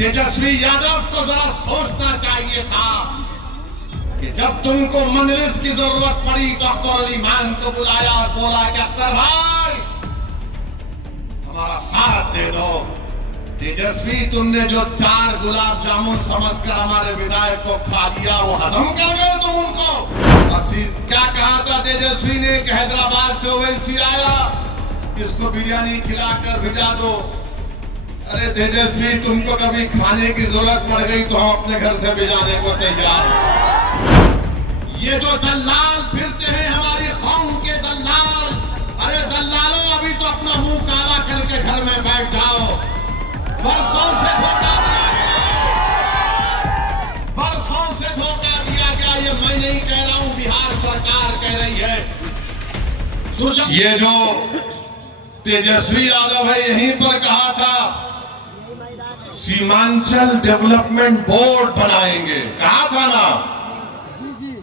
तेजस्वी यादव को जरा सोचना चाहिए था कि जब तुमको मंजलिस की जरूरत पड़ी तो अख्तर अली मान को बुलाया और बोला कि अख्तर भाई हमारा साथ दे दो। तेजस्वी तुमने जो 4 गुलाब जामुन समझकर हमारे विधायक को खा लिया वो हजम कर गए तुम उनको। क्या कहा था तेजस्वी ने कि हैदराबाद से ओवैसी आया, इसको बिरयानी खिलाकर भिजा दो। अरे तेजस्वी तुमको कभी खाने की जरूरत पड़ गई तो हम अपने घर से भिजाने को तैयार। ये जो दलाल फिरते हैं हमारी कौम के दलाल, अरे दलालों अभी तो अपना मुंह काला करके घर में बैठ जाओ। बरसों से धोखा दिया गया, बरसों से धोखा दिया गया। ये मैं नहीं कह रहा हूं, बिहार सरकार कह रही है। ये जो तेजस्वी यादव है यहीं पर कहा था सीमांचल डेवलपमेंट बोर्ड बनाएंगे, कहा था ना,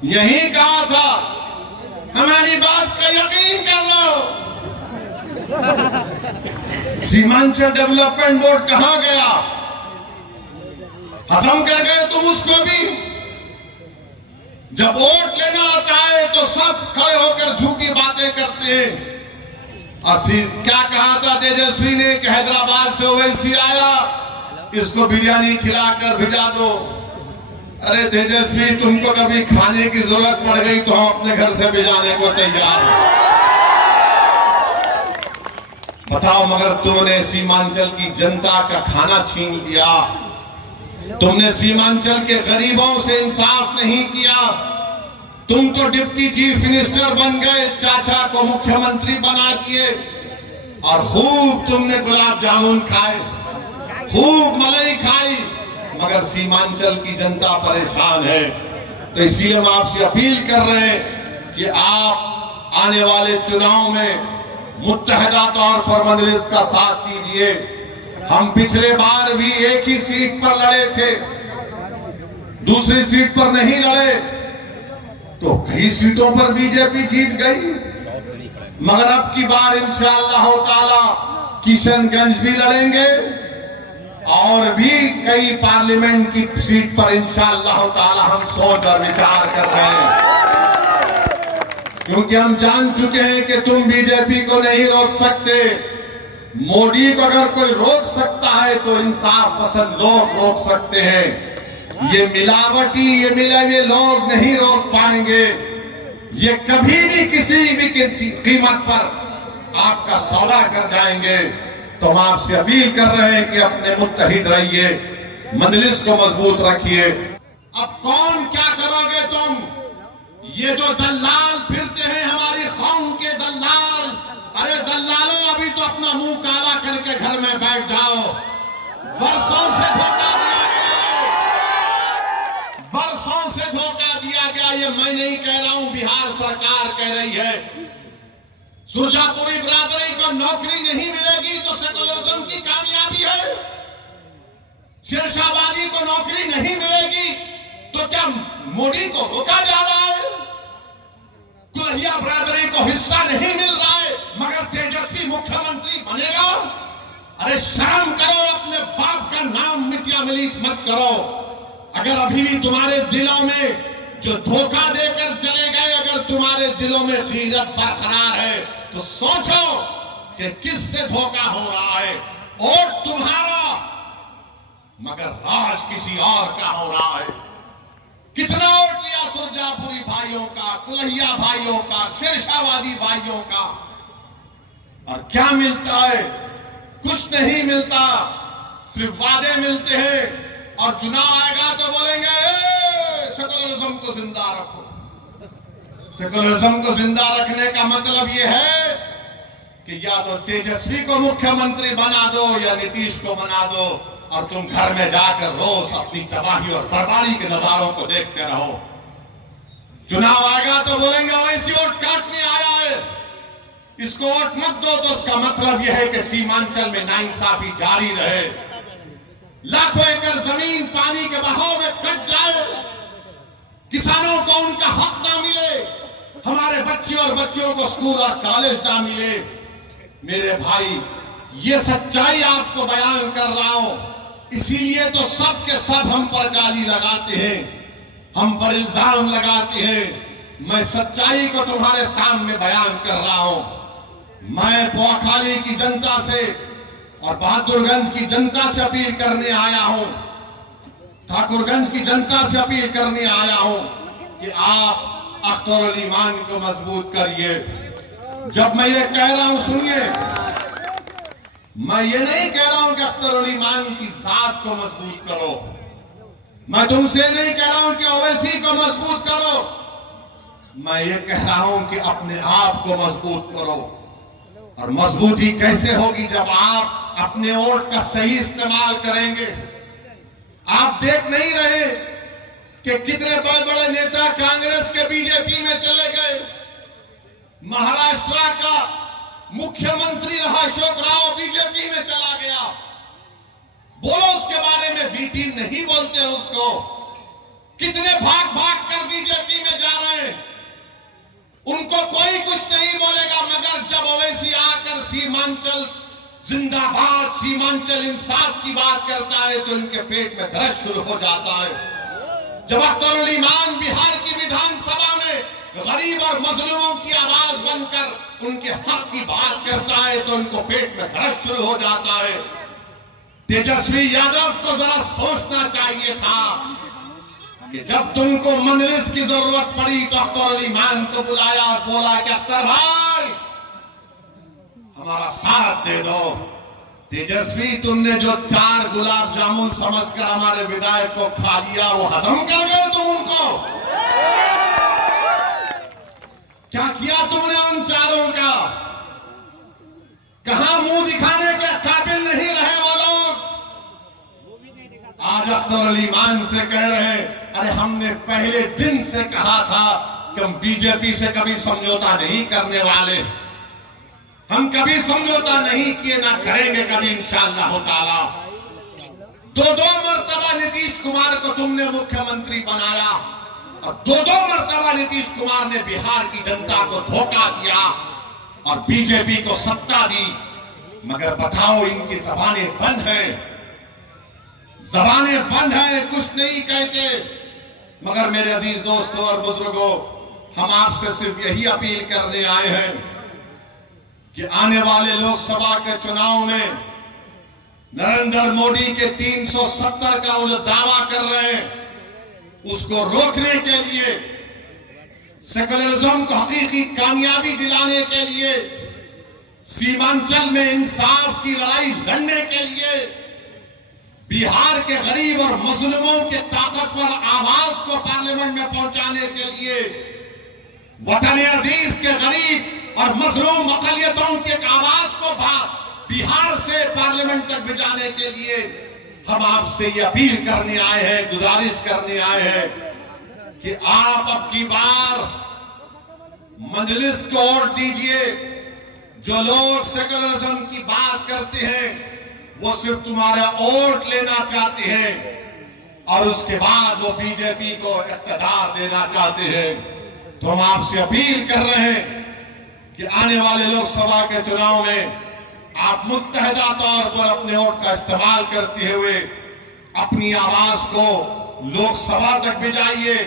यही कहा था। हमारी बात का यकीन कर लो। सीमांचल डेवलपमेंट बोर्ड कहां गया? हजम कर गए तुम उसको भी। जब वोट लेना आता है तो सब खड़े होकर झूठी बातें करते हैं। और क्या कहा था तेजस्वी ने कि हैदराबाद से ओवैसी आया, इसको बिरयानी खिलाकर भिजा दो। अरे तेजस्वी तुमको कभी खाने की जरूरत पड़ गई तो हम अपने घर से भिजाने को तैयार हैं। बताओ, मगर तुमने सीमांचल की जनता का खाना छीन लिया। तुमने सीमांचल के गरीबों से इंसाफ नहीं किया। तुम तो डिप्टी चीफ मिनिस्टर बन गए, चाचा को मुख्यमंत्री बना दिए और खूब तुमने गुलाब जामुन खाए, खूब मलाई खाई, मगर सीमांचल की जनता परेशान है। तो इसीलिए हम आपसे अपील कर रहे हैं कि आप आने वाले चुनाव में मुत्तहदा तौर पर मंजलिस का साथ दीजिए। हम पिछले बार भी एक ही सीट पर लड़े थे, दूसरी सीट पर नहीं लड़े, तो कई सीटों पर बीजेपी जीत गई। मगर अब की बार इंशाअल्लाह ताला किशनगंज भी लड़ेंगे और भी कई पार्लियामेंट की सीट पर इंशाअल्लाह ताला हम सोच और विचार कर रहे हैं, क्योंकि हम जान चुके हैं कि तुम बीजेपी को नहीं रोक सकते। मोदी को अगर कोई रोक सकता है तो इंसाफ पसंद लोग रोक सकते हैं। ये मिलावटी, ये मिले हुए लोग नहीं रोक पाएंगे। ये कभी भी किसी भी कीमत पर आपका सौदा कर जाएंगे। तो हम आपसे अपील कर रहे हैं कि अपने मुत्तहिद रहिए, मंजलिस को मजबूत रखिए। अब कौन क्या करोगे तुम? ये जो दलाल फिरते हैं हमारी कौम के दलाल, अरे दलालों अभी तो अपना मुंह काला करके घर में बैठ जाओ। बरसों से धोखा दिया गया, बरसों से धोखा दिया गया। ये मैं नहीं कह रहा हूं, बिहार सरकार कह रही है। सुरजापुरी बिरादरी को नौकरी नहीं मिलेगी तो सेकुलरिज्म की कामयाबी है। शेरशाहबादी को नौकरी नहीं मिलेगी तो क्या मोदी को रोका जा रहा है? कुल्हिया बिरादरी को हिस्सा नहीं मिल रहा है मगर तेजस्वी मुख्यमंत्री बनेगा? अरे शर्म करो, अपने बाप का नाम मिटिया मिलीत मत करो। अगर अभी भी तुम्हारे दिलों में जो धोखा देकर चले गए, अगर तुम्हारे दिलों में गीरत बरकरार है तो सोचो कि किससे धोखा हो रहा है। वोट तुम्हारा मगर राज किसी और का हो रहा है। कितना वोट लिया सुरजापुरी भाइयों का, कुल्हिया भाइयों का, शेरशाहवादी भाइयों का, और क्या मिलता है? कुछ नहीं मिलता, सिर्फ वादे मिलते हैं। और चुनाव आएगा तो बोलेंगे सेकुलरिज्म को जिंदा रखो। सेकुलरिज्म को जिंदा रखने का मतलब यह है कि या तो तेजस्वी को मुख्यमंत्री बना दो या नीतीश को बना दो और तुम घर में जाकर रोज अपनी तबाही और बर्बादी के नजारों को देखते रहो। चुनाव आएगा तो बोलेंगे वैसी वोट काटने आया है, इसको वोट मत दो। तो उसका मतलब यह है कि सीमांचल में नाइंसाफी जारी रहे, लाखों एकड़ जमीन पानी के बहाव में कट जाए, किसानों को उनका हक ना मिले, हमारे बच्चे और बच्चियों को स्कूल और कॉलेज ना मिले। मेरे भाई, ये सच्चाई आपको बयान कर रहा हूं। इसीलिए तो सब के सब हम पर गाली लगाते हैं, हम पर इल्जाम लगाते हैं। मैं सच्चाई को तुम्हारे सामने बयान कर रहा हूं। मैं बोखाली की जनता से और बहादुरगंज की जनता से अपील करने आया हूं, ठाकुरगंज की जनता से अपील करने आया हूं कि आप अख्तर अली मान को मजबूत करिए। जब मैं ये कह रहा हूं, सुनिए, मैं ये नहीं कह रहा हूं कि अख्तर अली मान की साथ को मजबूत करो, मैं तुमसे नहीं कह रहा हूं कि ओवैसी को मजबूत करो, मैं ये कह रहा हूं कि अपने आप को मजबूत करो। और मजबूती कैसे होगी? जब आप अपने वोट का सही इस्तेमाल करेंगे। आप देख नहीं रहे कि कितने बड़े बड़े नेता कांग्रेस के बीजेपी में चले गए। महाराष्ट्र का मुख्यमंत्री रहा अशोक राव बीजेपी में चला गया। बोलो उसके बारे में, बी टीम नहीं बोलते उसको। कितने भाग भाग कर बीजेपी में जा रहे हैं, उनको कोई कुछ नहीं बोलेगा। मगर जब ओवैसी आकर सीमांचल जिंदाबाद, सीमांचल इंसाफ की बात करता है तो इनके पेट में दर्द शुरू हो जाता है। जब अख्तर अली मान बिहार की विधानसभा में गरीब और मजलूमों की आवाज बनकर उनके हक की बात करता है तो उनको पेट में दर्द शुरू हो जाता है। तेजस्वी यादव को जरा सोचना चाहिए था कि जब तुमको मजलिस की जरूरत पड़ी तो अख्तर अली मान को बुलाया और बोला कि अख्तर भाई हमारा साथ दे दो। तेजस्वी, तुमने जो 4 गुलाब जामुन समझकर हमारे विधायक को खा लिया, वो हजम कर गए तुम उनको? क्या किया तुमने उन 4 का? कहां मुंह दिखाने के काबिल नहीं रहे वो लोग? आज अख्तर अली मान से कह रहे हैं, अरे हमने पहले दिन से कहा था कि हम बीजेपी से कभी समझौता नहीं करने वाले, हम कभी समझौता नहीं किए, ना करेंगे कभी इंशाअल्लाह ताला। 2 मर्तबा नीतीश कुमार को तुमने मुख्यमंत्री बनाया और 2 मर्तबा नीतीश कुमार ने बिहार की जनता को धोखा दिया और बीजेपी को सत्ता दी। मगर बताओ, इनकी जबानें बंद हैं, जबानें बंद हैं, कुछ नहीं कहते। मगर मेरे अजीज दोस्तों और बुजुर्गों, हम आपसे सिर्फ यही अपील करने आए हैं कि आने वाले लोकसभा के चुनाव में नरेंद्र मोदी के 370 का वो जो दावा कर रहे हैं उसको रोकने के लिए, सेकुलरिज्म को हकीकी कामयाबी दिलाने के लिए, सीमांचल में इंसाफ की लड़ाई लड़ने के लिए, बिहार के गरीब और मुस्लिमों के ताकतवर आवाज को पार्लियामेंट में पहुंचाने के लिए, वतन अजीज के गरीब और मजलूम अकलियतों की एक आवाज को बिहार से पार्लियामेंट तक भिजाने के लिए हम आपसे ये अपील करने आए हैं, गुजारिश करने आए हैं कि आप अब की बार मजलिस को वोट दीजिए। जो लोग सेकुलरिज्म की बात करते हैं वो सिर्फ तुम्हारा वोट लेना चाहते हैं और उसके बाद वो बीजेपी को इख्तियार देना चाहते हैं। तो हम आपसे अपील कर रहे हैं कि आने वाले लोकसभा के चुनाव में आप मुत्तहिदा तौर पर अपने वोट का इस्तेमाल करते हुए अपनी आवाज को लोकसभा तक भिजाइए।